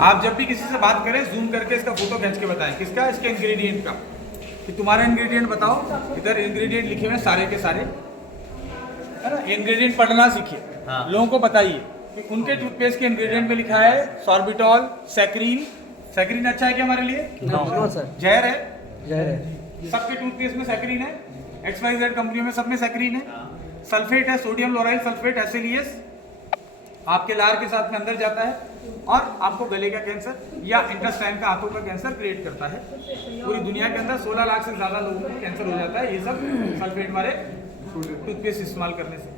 आप जब भी किसी से बात करें जूम करके इसका फोटो खींच के बताएं किसका, इसके इंग्रेडिएंट का, कि तुम्हारा इंग्रेडिएंट बताओ। इधर इंग्रेडिएंट लिखे हुए सारे के सारे, है ना। इंग्रेडिएंट पढ़ना सीखिए, लोगों को बताइए कि उनके टूथपेस्ट के इंग्रेडिएंट में लिखा है सॉर्बिटॉल, सैक्रीन। सैक्रीन अच्छा है क्या हमारे लिए? नो सर, जहर है। जहर है। सबके टूथपेस्ट में सैक्रीन है, XYZ कंपनी में सब में सैक्रीन है। सल्फेट है, सोडियम लोराइल सल्फेट, SLES, आपके लार के साथ में अंदर जाता है और आपको गले का कैंसर या इंटेस्टाइन का, आंतों का कैंसर क्रिएट करता है। पूरी दुनिया के अंदर 16 लाख से ज़्यादा लोगों को कैंसर हो जाता है ये सब सल्फेट वाले टूथपेस्ट इस्तेमाल करने से।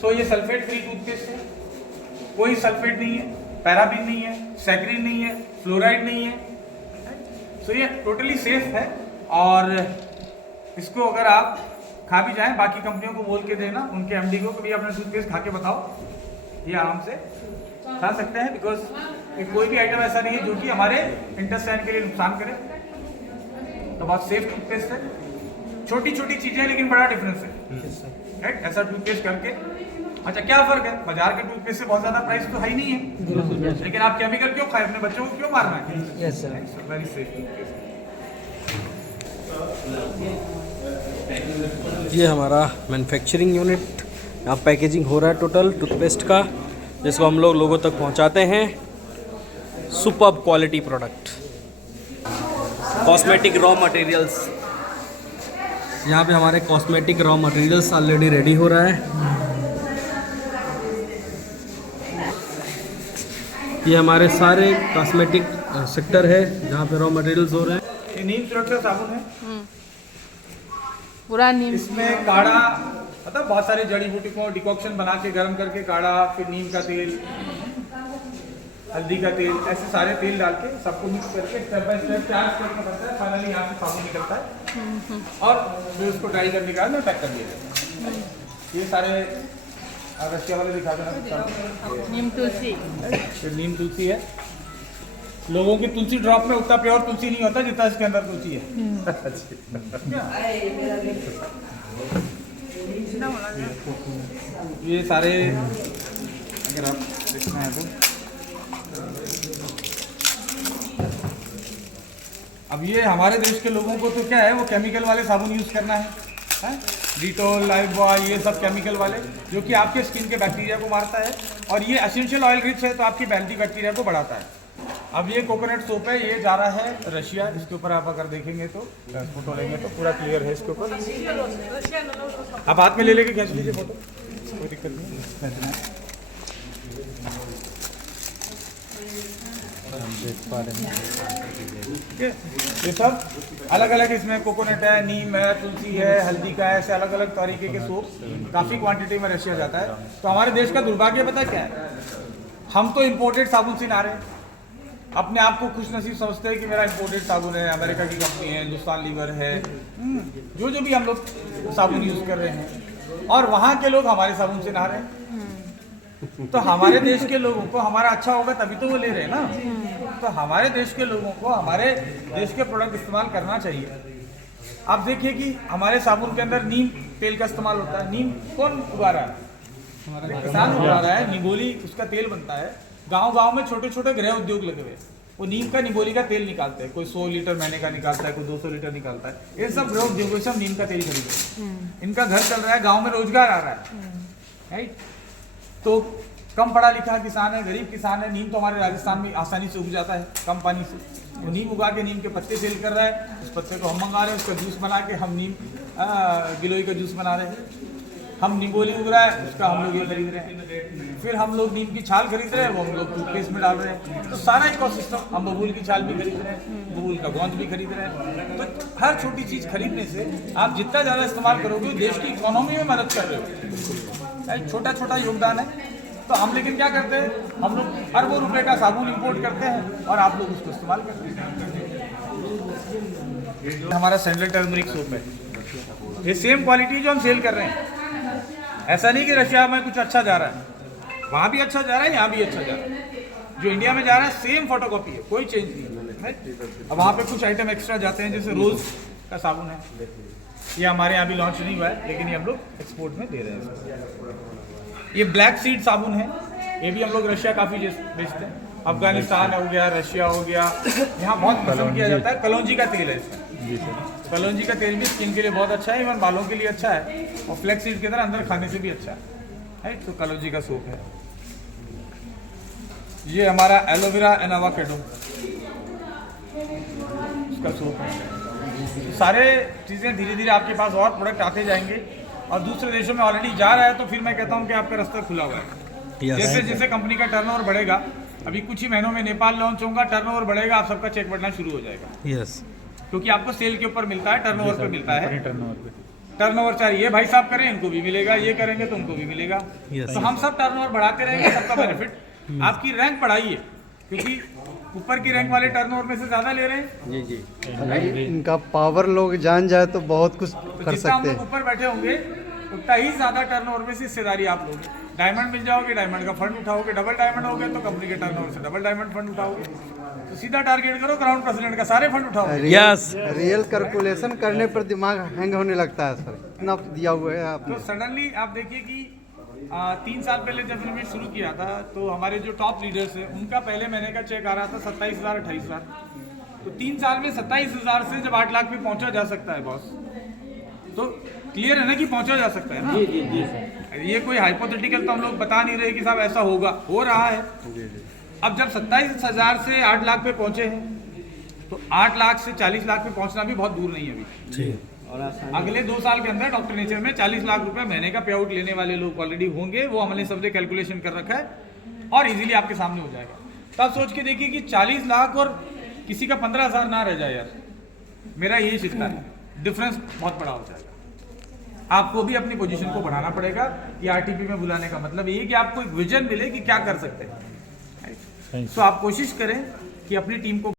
सो ये सल्फेट फ्री टूथपेस्ट है, कोई सल्फेट नहीं है, पैराबिन नहीं है, सैक्रीन नहीं है, फ्लोराइड नहीं है। सो ये टोटली सेफ है और इसको अगर आप खा भी जाएं, बाकी कंपनियों को बोल के देना, उनके MD को कभी अपना टूथपेस्ट खा के बताओ, ये आराम से खा सकते हैं। बिकॉज कोई भी आइटम ऐसा नहीं है जो कि हमारे इंटेस्टाइन के लिए नुकसान करे। तो बहुत सेफ टूथपेस्ट है, छोटी छोटी चीजें लेकिन बड़ा डिफरेंस है, राइट। ऐसा टूथपेस्ट करके अच्छा क्या फर्क है, बाजार के टूथपेस्ट से बहुत ज्यादा प्राइस तो है ही नहीं है, लेकिन आप केमिकल क्यों खाए, अपने बच्चों को क्यों मारना है? Yes sir, very safe toothpaste. ये हमारा मैन्युफैक्चरिंग यूनिट, यहाँ पैकेजिंग हो रहा है टोटल टूथपेस्ट का, जिसको हम लोग लोगों तक पहुँचाते हैं। Superb quality product, cosmetic raw materials. यहाँ पे हमारे cosmetic raw materials already ready हो रहा है। ये हमारे सारे कॉस्मेटिक सेक्टर है जहाँ पे रॉ मटेरियल्स हो रहे हैं। ये नीम तुलसी का साबुन है, पूरा नीम, इसमें काढ़ा, मतलब बहुत सारी जड़ी बूटी को डिकॉक्शन बना के गर्म करके काढ़ा, फिर नीम का तेल, हल्दी का तेल, ऐसे सारे तेल डाल के सबको मिक्स करके स्टेप बाय स्टेप 4 स्टेप में बनता है। फाइनली यहाँ से साबुन निकलता है और फिर उसको ड्राई करने के बाद में पैक कर दिया जाता है। ये सारे रशिया वाले दिखा देना, नीम तुलसी। फिर नीम तुलसी है। लोगों की तुलसी ड्रॉप में उतना प्योर तुलसी नहीं होता जितना इसके अंदर तुलसी है। ये सारे अगर आप देखना है तो अब ये हमारे देश के लोगों को तो क्या है, वो केमिकल वाले साबुन यूज करना है, डिटोल, लाइफबॉय, ये सब केमिकल वाले जो कि आपके स्किन के बैक्टीरिया को मारता है। और ये एसेंशियल ऑयल रिच है तो आपकी एंटी बैक्टीरिया को बढ़ाता है। अब ये कोकोनट सोप है, ये जा रहा है रशिया। इसके ऊपर आप अगर देखेंगे तो फोटो लेंगे तो पूरा क्लियर है इसके ऊपर। आप हाथ में ले लेके खींच लीजिए फोटो, कोई दिक्कत नहीं। हम देख पा रहे हैं, ठीक है। ये सब अलग अलग, इसमें कोकोनट है, नीम है, तुलसी है, हल्दी का है, ऐसे अलग अलग तरीके के सोप काफ़ी क्वांटिटी में रशिया जाता है। तो हमारे देश का दुर्भाग्य पता क्या है, हम तो इम्पोर्टेड साबुन से ना रहे, अपने आप को खुशनसीब समझते हैं कि मेरा इम्पोर्टेड साबुन है, अमेरिका की कंपनी है, हिंदुस्तान लीवर है, जो भी हम लोग साबुन यूज़ कर रहे हैं, और वहाँ के लोग हमारे साबुन से नहा रहे हैं। तो हमारे देश के लोगों को हमारा अच्छा होगा तभी तो वो ले रहे हैं ना। तो हमारे देश के लोगों को हमारे देश के प्रोडक्ट इस्तेमाल करना चाहिए। आप देखिए कि हमारे साबुन के अंदर नीम तेल का इस्तेमाल होता है। नीम कौन उगा रहा है? हमारा किसान उगा रहा है। निगोली उसका तेल बनता है। गांव-गांव में छोटे छोटे गृह उद्योग लगे हुए, वो नीम का, निगोली का तेल निकालते हैं। कोई 100 लीटर महीने का निकालता है, कोई 200 लीटर निकालता है। ये सब गृह उद्योग सब नीम का तेल खरीद रहे हैं। इनका घर चल रहा है, गाँव में रोजगार आ रहा है, राइट। तो कम पढ़ा लिखा किसान है, गरीब किसान है। नीम तो हमारे राजस्थान में आसानी से उग जाता है कम पानी से। वो नीम उगा के नीम के पत्ते सेल कर रहा है। उस पत्ते को हम मंगा रहे हैं, उसका जूस बना के हम नीम गिलोई का जूस बना रहे हैं। हम निगोली उग रहा है, उसका हम लोग ये खरीद रहे हैं। फिर हम लोग नीम की छाल खरीद रहे हैं, वो हम लोग टूथपेस्ट में डाल रहे हैं। तो सारा इकोसिस्टम, हम बबूल की छाल भी खरीद रहे हैं, बबूल का गोंद भी खरीद रहे हैं। तो हर छोटी चीज़ खरीदने से आप जितना ज़्यादा इस्तेमाल करोगे देश की इकोनॉमी में मदद कर रहे हो। छोटा छोटा योगदान है। तो हम लेकिन क्या करते हैं, हम लोग अरबों रुपए का साबुन इंपोर्ट करते हैं और आप लोग उसको इस्तेमाल करते हैं। हमारा सैंडल टर्मरिक सोप है, ये सेम क्वालिटी जो हम सेल कर रहे हैं। ऐसा नहीं कि रशिया में कुछ अच्छा जा रहा है, वहाँ भी अच्छा जा रहा है, यहाँ भी अच्छा जा रहा है। जो इंडिया में जा रहा है सेम फोटोकॉपी है, कोई चेंज नहीं है। अब वहाँ पे कुछ आइटम एक्स्ट्रा जाते हैं, जैसे रोज का साबुन है, ये हमारे यहाँ भी लॉन्च नहीं हुआ है, लेकिन ये हम लोग एक्सपोर्ट में दे रहे हैं। ये ब्लैक सीड साबुन है, ये भी हम लोग रशिया काफ़ी बेचते हैं। अफगानिस्तान हो गया, रशिया हो गया, यहाँ बहुत पसंद किया जाता है। कलौंजी का तेल है इसमें। जी सर। कलौंजी का तेल भी स्किन के लिए बहुत अच्छा है, इवन बालों के लिए अच्छा है, और फ्लैक्स सीड की तरह अंदर खाने से भी अच्छा है। तो कलौंजी का सूप है। ये हमारा एलोवेरा एंड एवोकाडो इसका सूप है। तो सारे चीज़ें धीरे धीरे आपके पास और प्रोडक्ट आते जाएंगे, और दूसरे देशों में ऑलरेडी जा रहा है, तो फिर मैं कहता हूँ कि आपका रास्ता खुला हुआ है। जैसे जैसे कंपनी का टर्नओवर बढ़ेगा, अभी कुछ ही महीनों में नेपाल लॉन्च होगा, टर्नओवर बढ़ेगा, आप सबका चेक बढ़ना शुरू हो जाएगा। यस, क्योंकि आपको सेल के ऊपर मिलता है, टर्नओवर पे मिलता है। टर्नओवर पे टर्नओवर चाहिए भाई साहब करें, इनको भी मिलेगा, ये करेंगे तो उनको भी मिलेगा। Yes. तो हम सब टर्नओवर बढ़ाते रहेंगे, सबका बेनिफिट। आपकी रैंक बढ़ाइए, क्योंकि ऊपर की रैंक वाले टर्नओवर में से ज्यादा ले रहे हैं। अगर इनका पावर लोग जान जाए तो बहुत कुछ तो कर जितना हम सकते लोग हैं। ऊपर बैठे होंगे, उतना ही ज्यादा टर्नओवर में से हिस्सेदारी आप लोगे। डायमंड मिल जाओगे, डायमंड का फंड उठाओगे, डबल डायमंड हो गए तो कंपनी के टर्नओवर से डबल डायमंड फंड उठाओगे। तो सीधा टारगेट करो ग्राउंड प्रेसिडेंट का, सारे फंड उठाओ। यस, रियल कैलकुलेशन करने पर दिमाग हैंग होने लगता है सर, इतना दिया हुआ है आपने। तो सडनली आप देखिए कि 3 साल पहले जब हमने शुरू किया था, तो हमारे जो टॉप लीडर्स हैं, उनका पहले महीने का चेक आ रहा था 27,000 28,000। तो 3 साल में 27,000 से जब 8 लाख पे पहुंचा जा सकता है बॉस, तो क्लियर है ना कि पहुंचा जा सकता है ना। ये कोई हाइपोथेटिकल तो हम लोग बता नहीं रहे कि साहब ऐसा होगा, हो रहा है। अब जब 27,000 से 8 लाख पे पहुंचे हैं, तो 8 लाख से 40 लाख पे पहुंचना भी बहुत दूर नहीं है अभी। अगले 2 साल के अंदर डॉक्टर नेचर में 40 लाख रुपए महीने का पे आउट लेने वाले लोग ऑलरेडी होंगे। वो हमने सबने कैलकुलेशन कर रखा है, और इजीली आपके सामने हो जाएगा। तो आप सोच के देखिए कि 40 लाख और किसी का 15,000 ना रह जाए यार, मेरा यही चिंता है। डिफरेंस बहुत बड़ा हो जाएगा। आपको भी अपनी पोजीशन को बढ़ाना पड़ेगा। कि आरटीपी में बुलाने का मतलब ये कि आपको एक विजन मिले कि क्या कर सकते हैं। तो आप कोशिश करें कि अपनी टीम को